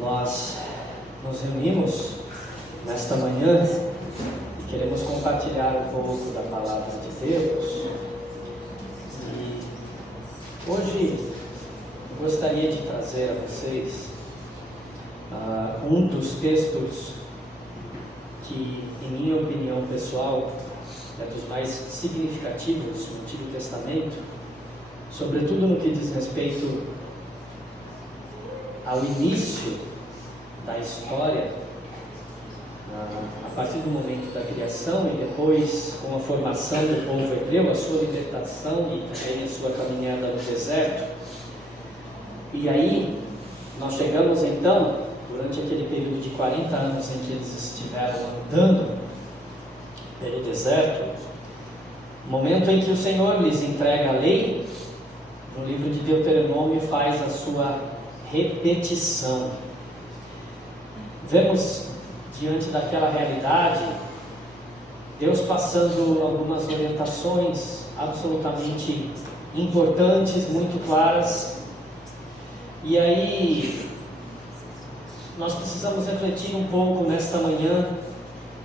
Nós nos reunimos nesta manhã e queremos compartilhar um pouco da palavra de Deus. E hoje eu gostaria de trazer a vocês um dos textos que, em minha opinião pessoal, é dos mais significativos no Antigo Testamento, sobretudo no que diz respeito ao início da história, a partir do momento da criação e depois com a formação do povo hebreu, a sua libertação e também a sua caminhada no deserto. E aí nós chegamos então, durante aquele período de 40 anos em que eles estiveram andando pelo deserto, momento em que o Senhor lhes entrega a lei. No livro de Deuteronômio faz a sua repetição. Vemos diante daquela realidade Deus passando algumas orientações absolutamente importantes, muito claras. E aí nós precisamos refletir um pouco nesta manhã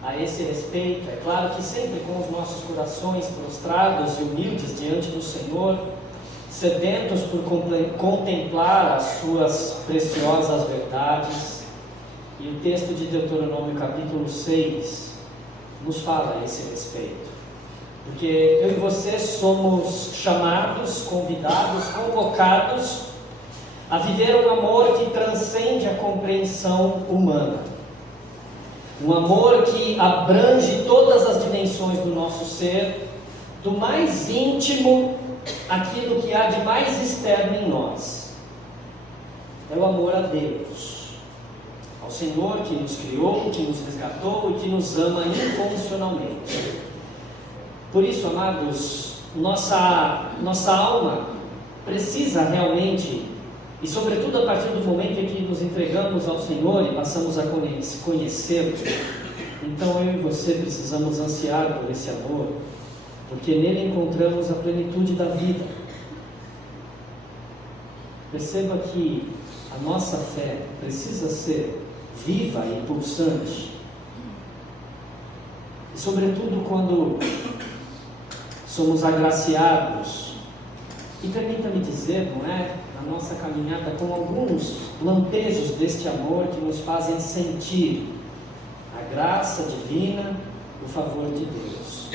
a esse respeito. É claro que sempre com os nossos corações prostrados e humildes diante do Senhor, sedentos por contemplar as suas preciosas verdades. E o texto de Deuteronômio capítulo 6 nos fala a esse respeito. Porque eu e você somos chamados, convidados, convocados a viver um amor que transcende a compreensão humana. Um amor que abrange todas as dimensões do nosso ser, do mais íntimo, aquilo que há de mais externo em nós. É o amor a Deus, ao Senhor que nos criou, que nos resgatou e que nos ama incondicionalmente. Por isso, amados, nossa alma precisa realmente, e sobretudo a partir do momento em que nos entregamos ao Senhor e passamos a conhecê-lo, então eu e você precisamos ansiar por esse amor, porque nele encontramos a plenitude da vida. Perceba que a nossa fé precisa ser viva e pulsante, e sobretudo quando somos agraciados, e permita-me dizer, não é, na nossa caminhada, com alguns lampejos deste amor que nos fazem sentir a graça divina, o favor de Deus.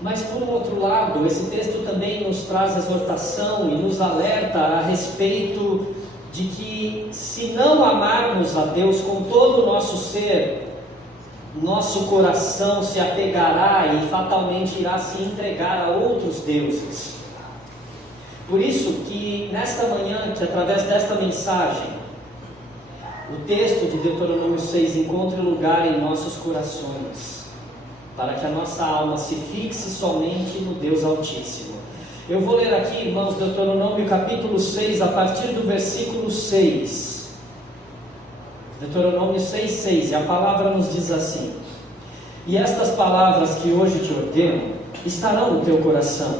Mas por um outro lado, esse texto também nos traz exortação e nos alerta a respeito de que, se não amarmos a Deus com todo o nosso ser, nosso coração se apegará e fatalmente irá se entregar a outros deuses. Por isso que nesta manhã, que através desta mensagem, o texto de Deuteronômio 6 encontre lugar em nossos corações, para que a nossa alma se fixe somente no Deus Altíssimo. Eu vou ler aqui, irmãos, Deuteronômio capítulo 6, a partir do versículo 6. Deuteronômio 6:6, e a palavra nos diz assim: E estas palavras que hoje te ordeno estarão no teu coração,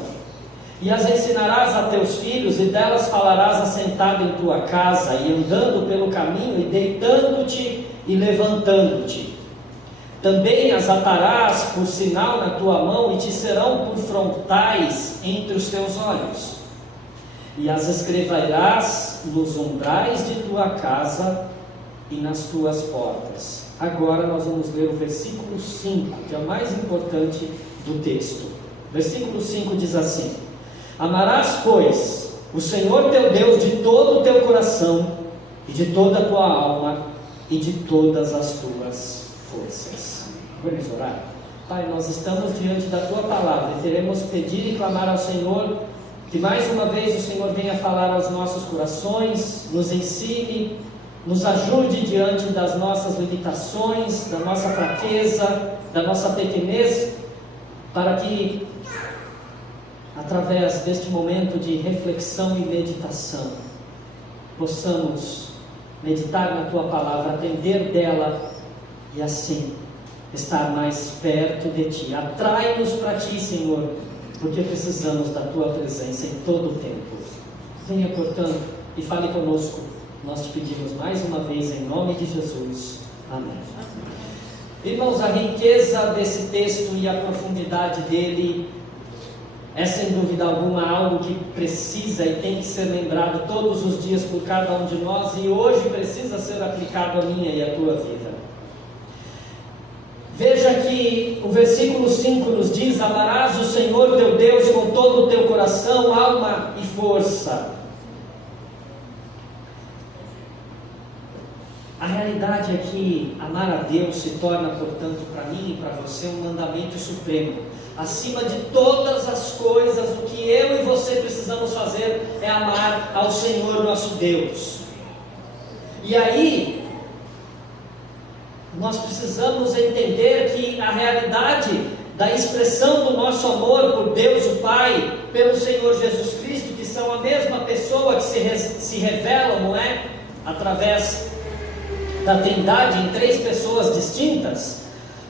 e as ensinarás a teus filhos, e delas falarás assentado em tua casa, e andando pelo caminho, e deitando-te e levantando-te. Também as atarás por sinal na tua mão, e te serão por frontais entre os teus olhos. E as escreverás nos umbrais de tua casa e nas tuas portas. Agora nós vamos ler o versículo 5, que é o mais importante do texto. Versículo 5 diz assim: Amarás, pois, o Senhor teu Deus de todo o teu coração, e de toda a tua alma, e de todas as tuas forças. Vamos orar? Pai, nós estamos diante da tua palavra e queremos pedir e clamar ao Senhor que mais uma vez o Senhor venha falar aos nossos corações, nos ensine, nos ajude diante das nossas limitações, da nossa fraqueza, da nossa pequenez, para que, através deste momento de reflexão e meditação, possamos meditar na tua palavra, aprender dela e assim estar mais perto de ti. Atrai-nos para ti, Senhor, porque precisamos da tua presença em todo o tempo. Venha, portanto, e fale conosco Nós te pedimos mais uma vez em nome de Jesus. Amém. Irmãos, a riqueza desse texto e a profundidade dele é sem dúvida alguma algo que precisa e tem que ser lembrado todos os dias por cada um de nós, e hoje precisa ser aplicado à minha e à tua vida. Veja que o versículo 5 nos diz: amarás o Senhor teu Deus com todo o teu coração, alma e força. A realidade é que amar a Deus se torna, portanto, para mim e para você um mandamento supremo. Acima de todas as coisas, o que eu e você precisamos fazer é amar ao Senhor nosso Deus. E aí, nós precisamos entender que a realidade da expressão do nosso amor por Deus o Pai, pelo Senhor Jesus Cristo, que são a mesma pessoa que se revelam, não é? Através da Trindade em três pessoas distintas,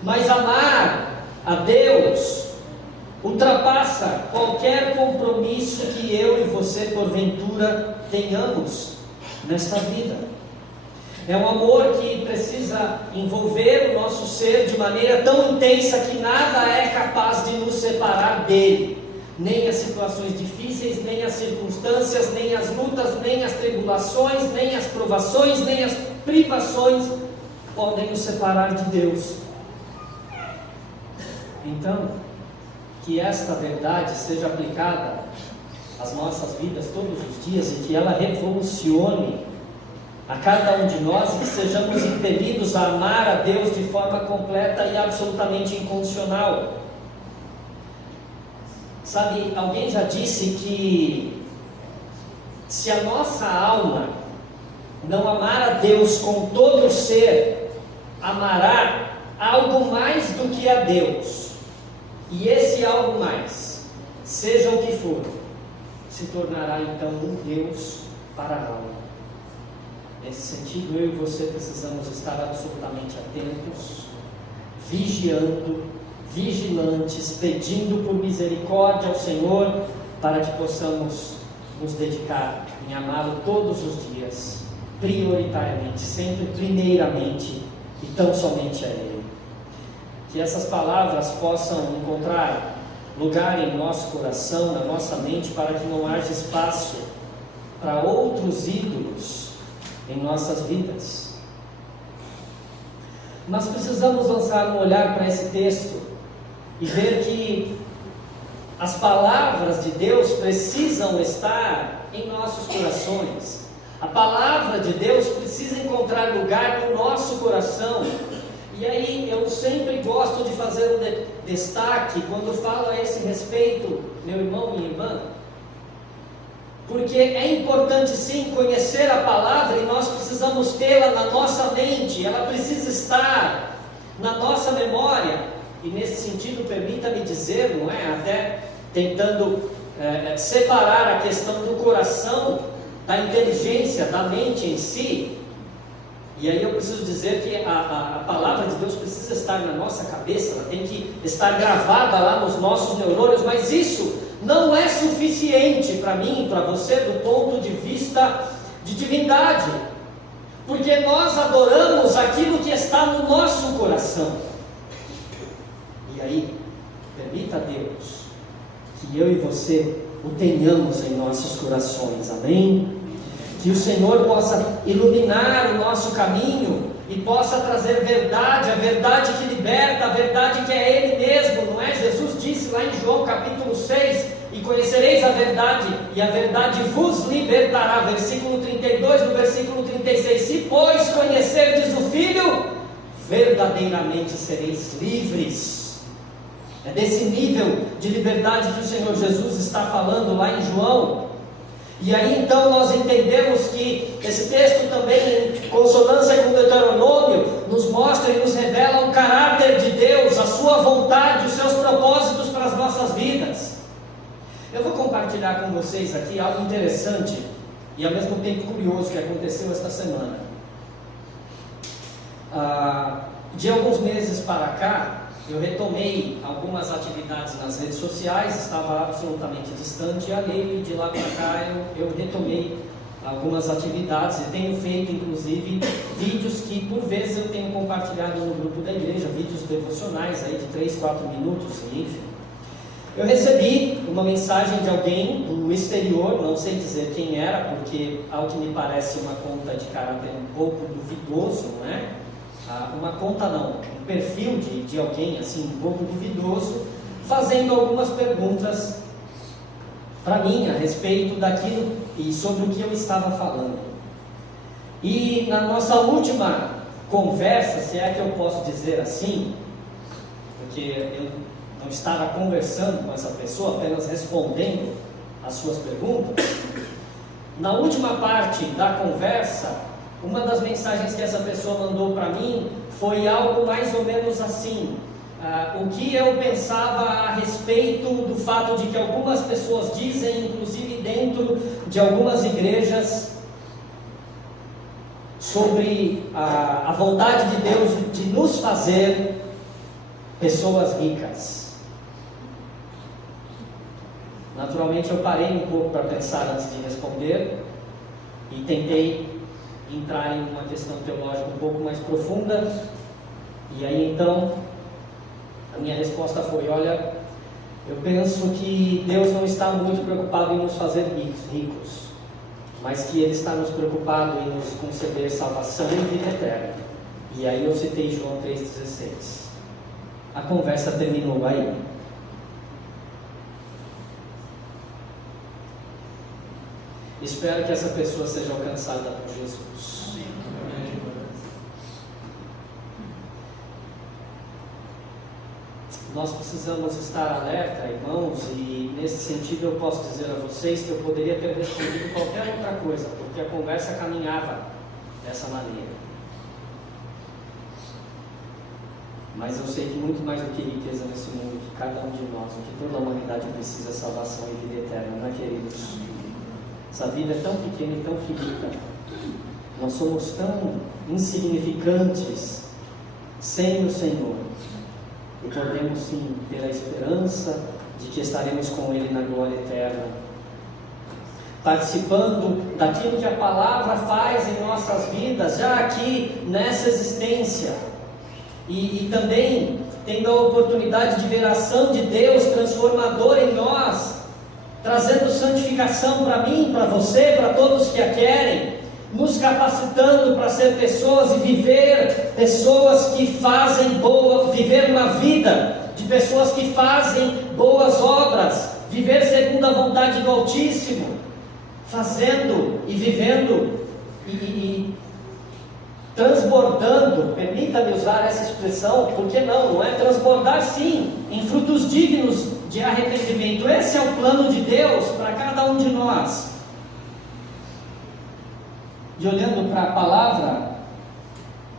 mas amar a Deus ultrapassa qualquer compromisso que eu e você porventura tenhamos nesta vida. É um amor que precisa envolver o nosso ser de maneira tão intensa que nada é capaz de nos separar dele. Nem as situações difíceis, nem as circunstâncias, nem as lutas, nem as tribulações, nem as provações, nem as privações podem nos separar de Deus. Então, que esta verdade seja aplicada às nossas vidas todos os dias e que ela revolucione a cada um de nós e que sejamos impelidos a amar a Deus de forma completa e absolutamente incondicional. Sabe, alguém já disse que se a nossa alma não amar a Deus com todo o ser, amará algo mais do que a Deus. E esse algo mais, seja o que for, se tornará então um Deus para a alma. Nesse sentido, eu e você precisamos estar absolutamente atentos, vigilantes, pedindo por misericórdia ao Senhor, para que possamos nos dedicar em amá-lo todos os dias, prioritariamente, sempre primeiramente, e tão somente a Ele. Que essas palavras possam encontrar lugar em nosso coração, na nossa mente, para que não haja espaço para outros ídolos em nossas vidas. Nós precisamos lançar um olhar para esse texto e ver que as palavras de Deus precisam estar em nossos corações. A palavra de Deus precisa encontrar lugar no nosso coração. E aí eu sempre gosto de fazer um destaque quando falo a esse respeito, meu irmão, minha irmã, porque é importante sim conhecer a palavra e nós precisamos tê-la na nossa mente, ela precisa estar na nossa memória. E nesse sentido, permita-me dizer, não é? Até tentando separar a questão do coração, da inteligência, da mente em si. E aí eu preciso dizer que a palavra de Deus precisa estar na nossa cabeça, ela tem que estar gravada lá nos nossos neurônios, mas isso não é suficiente para mim e para você do ponto de vista de divindade, porque nós adoramos aquilo que está no nosso coração. E aí, permita a Deus que eu e você o tenhamos em nossos corações, amém? Que o Senhor possa iluminar o nosso caminho e possa trazer verdade, a verdade que liberta, a verdade que é Ele mesmo, não é? Jesus disse lá em João capítulo 6, e conhecereis a verdade, e a verdade vos libertará, versículo 32, no versículo 36, se pois conhecerdes o Filho, verdadeiramente sereis livres. É desse nível de liberdade que o Senhor Jesus está falando lá em João. E aí então nós entendemos que esse texto também, em consonância com o Deuteronômio, nos mostra e nos revela o caráter de Deus, a sua vontade, os seus propósitos para as nossas vidas. Eu vou compartilhar com vocês aqui algo interessante e ao mesmo tempo curioso que aconteceu esta semana. De alguns meses para cá, eu retomei algumas atividades nas redes sociais, estava absolutamente distante, alheio, e de lá para cá eu retomei algumas atividades, e tenho feito inclusive vídeos que por vezes eu tenho compartilhado no grupo da igreja, vídeos devocionais aí de 3, 4 minutos, enfim. Eu recebi uma mensagem de alguém do exterior, não sei dizer quem era, porque ao que me parece uma conta de caráter um pouco duvidoso, né? Uma conta não, um perfil de alguém assim um pouco duvidoso, fazendo algumas perguntas para mim a respeito daquilo e sobre o que eu estava falando. E na nossa última conversa, se é que eu posso dizer assim, porque eu não estava conversando com essa pessoa, apenas respondendo as suas perguntas. Na última parte da conversa, uma das mensagens que essa pessoa mandou para mim foi algo mais ou menos assim: o que eu pensava a respeito do fato de que algumas pessoas dizem, inclusive dentro de algumas igrejas, sobre a vontade de Deus de nos fazer pessoas ricas. Naturalmente eu parei um pouco para pensar antes de responder e tentei entrar em uma questão teológica um pouco mais profunda. E aí então a minha resposta foi: olha, eu penso que Deus não está muito preocupado em nos fazer ricos, mas que Ele está nos preocupado em nos conceder salvação e vida eterna. E aí eu citei João 3,16. A conversa terminou aí. Espero que essa pessoa seja alcançada por Jesus. Amém. Nós precisamos estar alerta, irmãos, e nesse sentido eu posso dizer a vocês que eu poderia ter respondido qualquer outra coisa, porque a conversa caminhava dessa maneira. Mas eu sei que muito mais do que riqueza nesse mundo, que cada um de nós, o que toda a humanidade precisa, é salvação e vida eterna, não é, queridos? Essa vida é tão pequena e tão finita. Nós somos tão insignificantes sem o Senhor. E podemos sim ter a esperança de que estaremos com Ele na glória eterna, participando daquilo que a palavra faz em nossas vidas, já aqui nessa existência, e também tendo a oportunidade de ver a ação de Deus transformadora em nós, trazendo santificação para mim, para você, para todos que a querem, nos capacitando para ser pessoas e viver pessoas que fazem viver uma vida de pessoas que fazem boas obras, viver segundo a vontade do Altíssimo, fazendo e vivendo e transbordando, permita-me usar essa expressão, porque não é transbordar sim, em frutos dignos de arrependimento. Esse é o plano de Deus para cada um de nós. E olhando para a palavra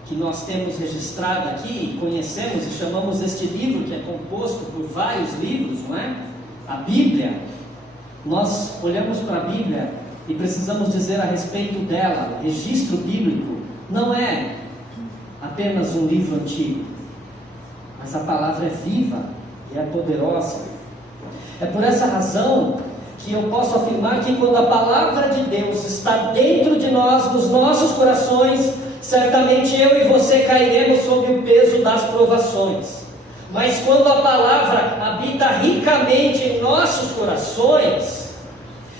que nós temos registrada aqui, conhecemos e chamamos este livro, que é composto por vários livros, não é? A Bíblia. Nós olhamos para a Bíblia e precisamos dizer a respeito dela: o registro bíblico não é apenas um livro antigo, mas a palavra é viva e é poderosa. É por essa razão que eu posso afirmar que quando a palavra de Deus está dentro de nós, nos nossos corações, certamente eu e você cairemos sob o peso das provações. Mas quando a palavra habita ricamente em nossos corações,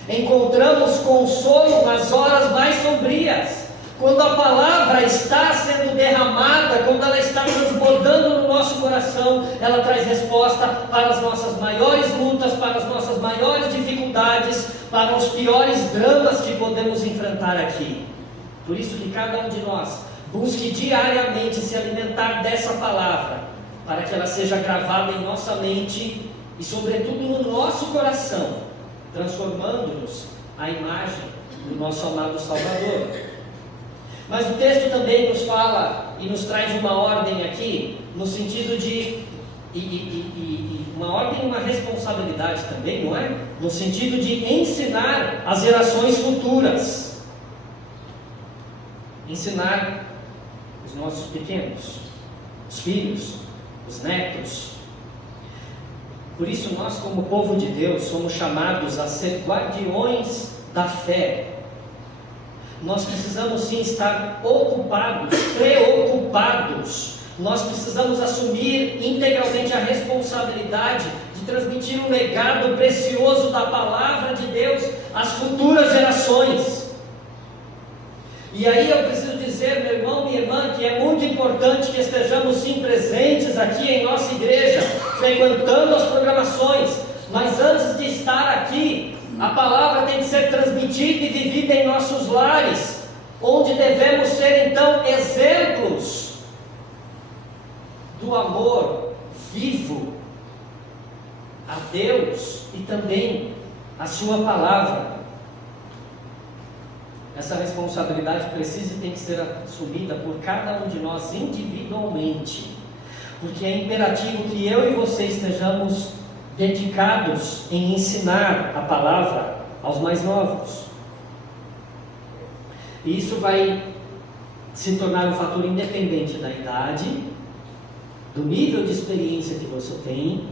encontramos consolo nas horas mais sombrias. Quando a palavra está sendo derramada, quando ela está transbordando no nosso coração, ela traz resposta para as nossas maiores lutas, para as nossas maiores dificuldades, para os piores dramas que podemos enfrentar aqui. Por isso que cada um de nós busque diariamente se alimentar dessa palavra, para que ela seja gravada em nossa mente e sobretudo no nosso coração, transformando-nos à imagem do nosso amado Salvador. Mas o texto também nos fala e nos traz uma ordem aqui, no sentido de, uma ordem e uma responsabilidade também, não é? No sentido de ensinar as gerações futuras, ensinar os nossos pequenos, os filhos, os netos. Por isso nós, como povo de Deus, somos chamados a ser guardiões da fé. Nós precisamos sim estar ocupados, preocupados. Nós precisamos assumir integralmente a responsabilidade de transmitir um legado precioso da palavra de Deus às futuras gerações. E aí eu preciso dizer, meu irmão, minha irmã, que é muito importante que estejamos sim presentes aqui em nossa igreja, frequentando as programações, mas antes de estar aqui, a palavra tem que ser transmitida e vivida em nossos lares, onde devemos ser então exemplos do amor vivo a Deus e também a sua palavra. Essa responsabilidade precisa e tem que ser assumida por cada um de nós individualmente, porque é imperativo que eu e você estejamos dedicados em ensinar a palavra aos mais novos. E isso vai se tornar um fator independente da idade, do nível de experiência que você tem,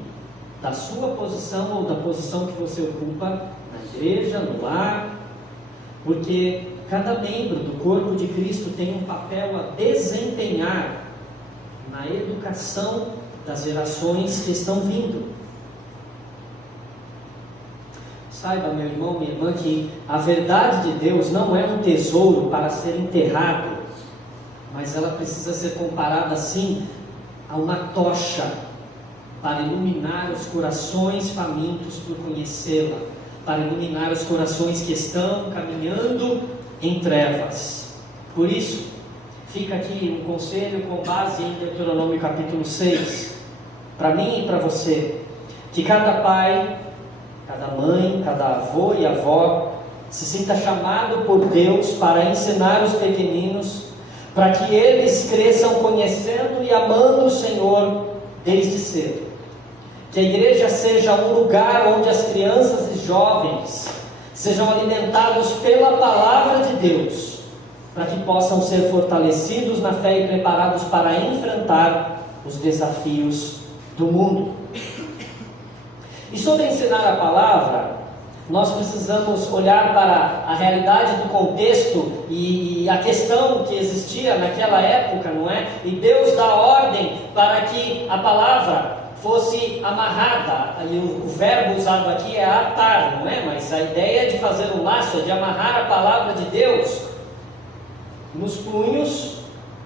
da sua posição ou da posição que você ocupa na igreja, no lar, porque cada membro do corpo de Cristo tem um papel a desempenhar na educação das gerações que estão vindo. Saiba, meu irmão, minha irmã, que a verdade de Deus não é um tesouro para ser enterrado, mas ela precisa ser comparada assim a uma tocha para iluminar os corações famintos por conhecê-la, para iluminar os corações que estão caminhando em trevas. Por isso, fica aqui um conselho com base em Deuteronômio capítulo 6, para mim e para você, que cada pai, cada mãe, cada avô e avó se sinta chamado por Deus para ensinar os pequeninos, para que eles cresçam conhecendo e amando o Senhor desde cedo. Que a igreja seja um lugar onde as crianças e jovens sejam alimentados pela palavra de Deus, para que possam ser fortalecidos na fé e preparados para enfrentar os desafios do mundo. E sobre ensinar a palavra, nós precisamos olhar para a realidade do contexto e a questão que existia naquela época, não é? E Deus dá ordem para que a palavra fosse amarrada, e o verbo usado aqui é atar, não é? Mas a ideia de fazer um laço, de amarrar a palavra de Deus nos punhos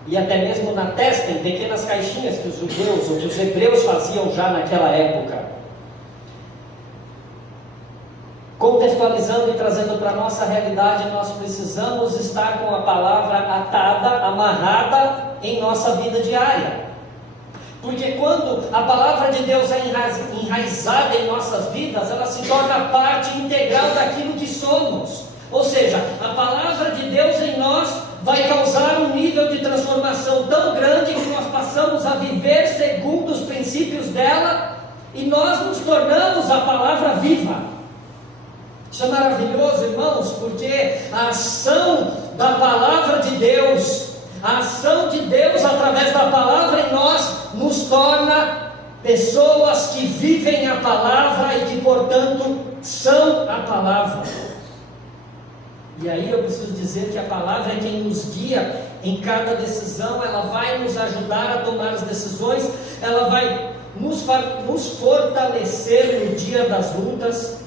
e até mesmo na testa, em pequenas caixinhas que os judeus ou que os hebreus faziam já naquela época. Contextualizando e trazendo para a nossa realidade, nós precisamos estar com a palavra atada, amarrada em nossa vida diária. Porque quando a palavra de Deus é enraizada em nossas vidas, ela se torna parte integral daquilo que somos. Ou seja, a palavra de Deus em nós vai causar um nível de transformação tão grande que nós passamos a viver segundo os princípios dela e nós nos tornamos a palavra viva. Isso é maravilhoso, irmãos, porque a ação da palavra de Deus, a ação de Deus através da palavra em nós, nos torna pessoas que vivem a palavra e que, portanto, são a palavra. E aí eu preciso dizer que a palavra é quem nos guia em cada decisão, ela vai nos ajudar a tomar as decisões, ela vai nos fortalecer no dia das lutas,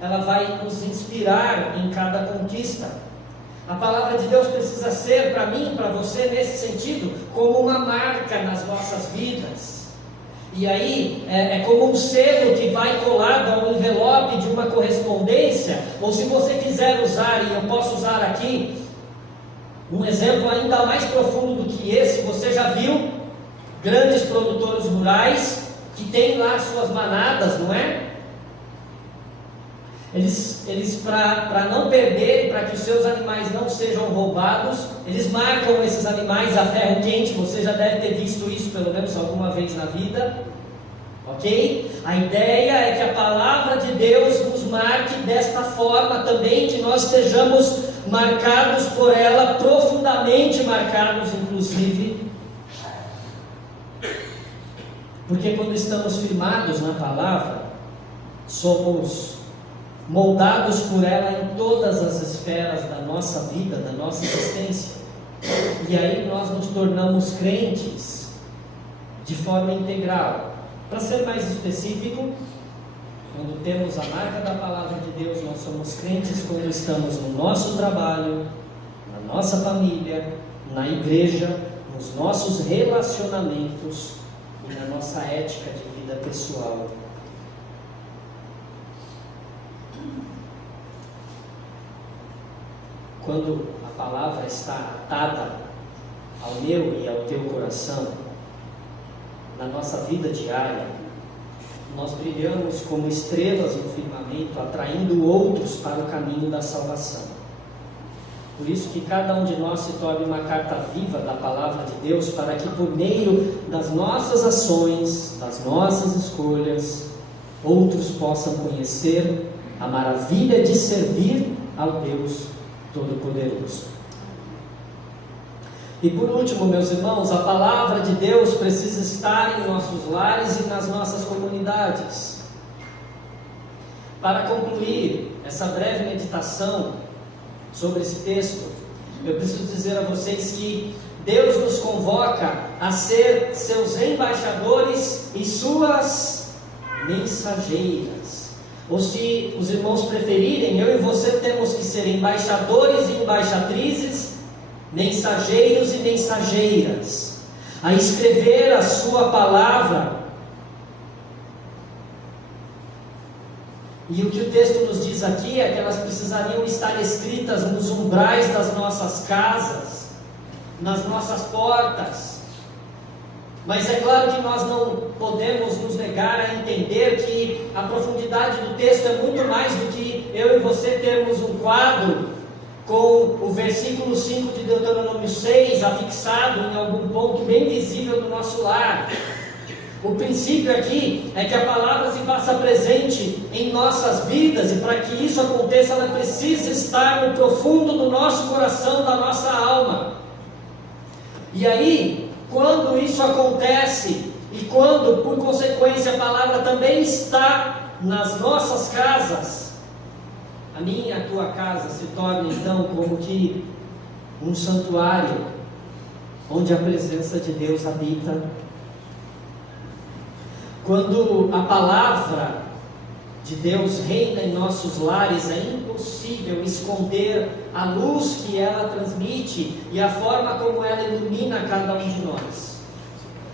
ela vai nos inspirar em cada conquista. A palavra de Deus precisa ser, para mim e para você, nesse sentido, como uma marca nas nossas vidas. E aí, é como um selo que vai colado ao envelope de uma correspondência, ou se você quiser usar, e eu posso usar aqui, um exemplo ainda mais profundo do que esse, você já viu grandes produtores rurais, que têm lá suas manadas, não é? Eles para não perderem, para que os seus animais não sejam roubados, eles marcam esses animais a ferro quente. Você já deve ter visto isso pelo menos alguma vez na vida, ok? A ideia é que a palavra de Deus nos marque desta forma também, que nós estejamos marcados por ela, profundamente marcados inclusive, porque quando estamos firmados na palavra, somos moldados por ela em todas as esferas da nossa vida, da nossa existência. E aí nós nos tornamos crentes de forma integral. Para ser mais específico, quando temos a marca da palavra de Deus, nós somos crentes quando estamos no nosso trabalho, na nossa família, na igreja, nos nossos relacionamentos e na nossa ética de vida pessoal. Quando a palavra está atada ao meu e ao teu coração, na nossa vida diária, nós brilhamos como estrelas no firmamento, atraindo outros para o caminho da salvação. Por isso que cada um de nós se torne uma carta viva da palavra de Deus, para que por meio das nossas ações, das nossas escolhas, outros possam conhecer a maravilha de servir ao Deus Todo-Poderoso. E por último, meus irmãos, a palavra de Deus precisa estar em nossos lares e nas nossas comunidades. Para concluir essa breve meditação sobre esse texto, eu preciso dizer a vocês que Deus nos convoca a ser seus embaixadores e suas mensageiras. Ou, se os irmãos preferirem, eu e você temos que ser embaixadores e embaixatrizes, mensageiros e mensageiras, a escrever a sua palavra. E o que o texto nos diz aqui é que elas precisariam estar escritas nos umbrais das nossas casas, nas nossas portas. Mas é claro que nós não podemos nos negar a entender que a profundidade do texto é muito mais do que eu e você termos um quadro com o versículo 5 de Deuteronômio 6 afixado em algum ponto bem visível do nosso lar. O princípio aqui é que a palavra se faça presente em nossas vidas, e para que isso aconteça, ela precisa estar no profundo do nosso coração, da nossa alma. E aí, quando isso acontece, e quando, por consequência, a palavra também está nas nossas casas, a minha e a tua casa se torna então como que um santuário, onde a presença de Deus habita. Quando a palavra de Deus reina em nossos lares, é impossível esconder a luz que ela transmite e a forma como ela ilumina cada um de nós.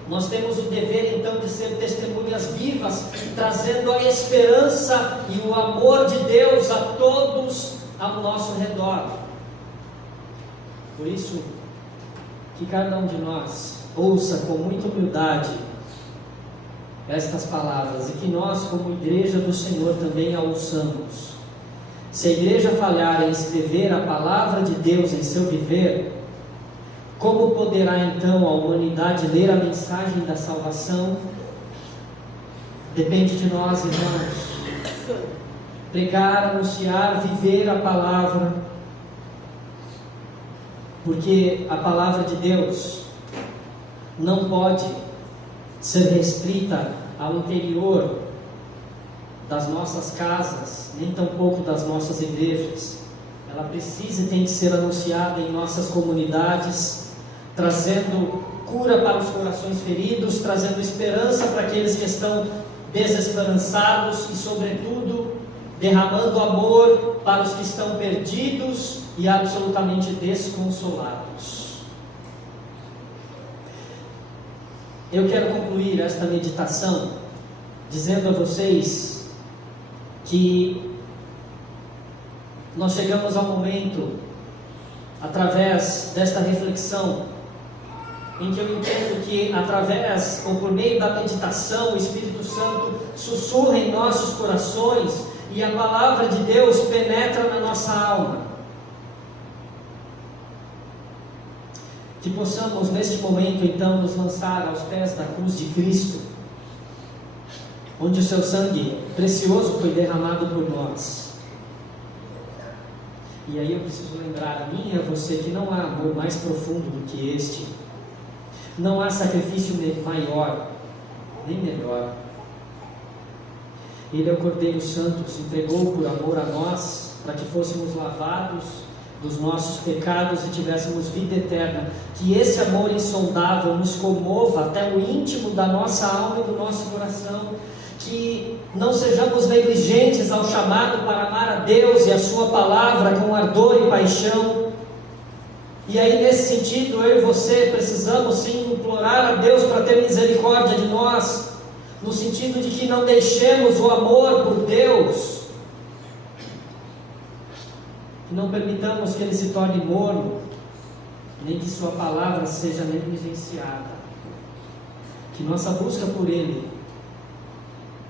Nós temos o dever então de ser testemunhas vivas, trazendo a esperança e o amor de Deus a todos ao nosso redor. Por isso, que cada um de nós ouça com muita humildade estas palavras, e que nós, como igreja do Senhor, também a ouçamos. Se a igreja falhar em escrever a palavra de Deus em seu viver, como poderá então a humanidade ler a mensagem da salvação? Depende de nós, irmãos. Pregar, anunciar, viver a palavra, porque a palavra de Deus não pode ser restrita ao interior das nossas casas, nem tampouco das nossas igrejas. Ela precisa e tem que ser anunciada em nossas comunidades, trazendo cura para os corações feridos, trazendo esperança para aqueles que estão desesperançados e, sobretudo, derramando amor para os que estão perdidos e absolutamente desconsolados. Eu quero concluir esta meditação dizendo a vocês que nós chegamos ao momento, através desta reflexão, em que eu entendo que através ou por meio da meditação o Espírito Santo sussurra em nossos corações e a palavra de Deus penetra na nossa alma. Que possamos neste momento então nos lançar aos pés da cruz de Cristo, onde o seu sangue precioso foi derramado por nós. E aí eu preciso lembrar a mim e a você que não há amor mais profundo do que este. Não há sacrifício maior, nem melhor. Ele é o Cordeiro Santo, se entregou por amor a nós, para que fôssemos lavados dos nossos pecados e tivéssemos vida eterna. Que esse amor insondável nos comova até o íntimo da nossa alma e do nosso coração. Que não sejamos negligentes ao chamado para amar a Deus e a sua palavra com ardor e paixão. E aí, nesse sentido, eu e você precisamos sim implorar a Deus para ter misericórdia de nós, no sentido de que não deixemos o amor por Deus, que não permitamos que ele se torne morno, nem que sua palavra seja negligenciada, que nossa busca por ele,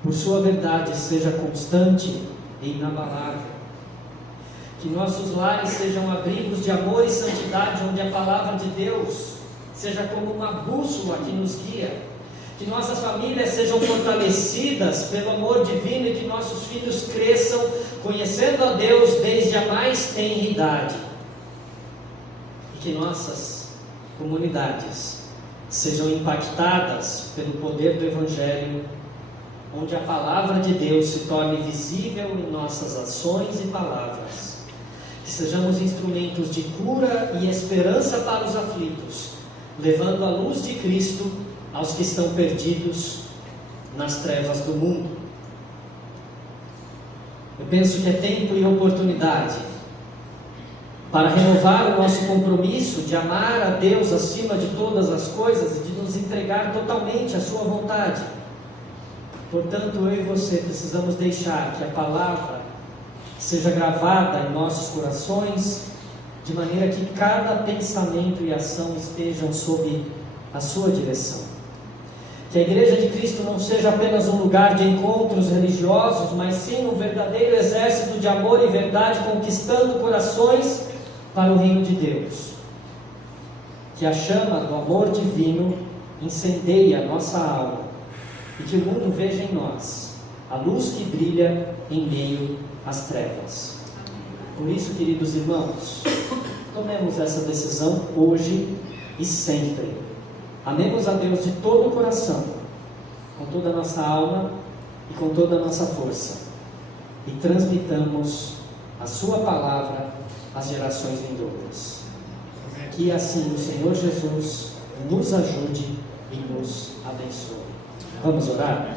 por sua verdade, seja constante e inabalável, que nossos lares sejam abrigos de amor e santidade, onde a palavra de Deus seja como uma bússola que nos guia, que nossas famílias sejam fortalecidas pelo amor divino e que nossos filhos cresçam conhecendo a Deus desde a mais tenra idade, e que nossas comunidades sejam impactadas pelo poder do Evangelho, onde a palavra de Deus se torne visível em nossas ações e palavras, que sejamos instrumentos de cura e esperança para os aflitos, levando a luz de Cristo aos que estão perdidos nas trevas do mundo. Eu penso que é tempo e oportunidade para renovar o nosso compromisso de amar a Deus acima de todas as coisas e de nos entregar totalmente à sua vontade. Portanto, eu e você precisamos deixar que a palavra seja gravada em nossos corações, de maneira que cada pensamento e ação estejam sob a sua direção. Que a Igreja de Cristo não seja apenas um lugar de encontros religiosos, mas sim um verdadeiro exército de amor e verdade, conquistando corações para o reino de Deus. Que a chama do amor divino incendeie a nossa alma e que o mundo veja em nós a luz que brilha em meio às trevas. Por isso, queridos irmãos, tomemos essa decisão hoje e sempre. Amemos a Deus de todo o coração, com toda a nossa alma e com toda a nossa força, e transmitamos a sua palavra às gerações vindouras. Que assim o Senhor Jesus nos ajude e nos abençoe. Vamos orar?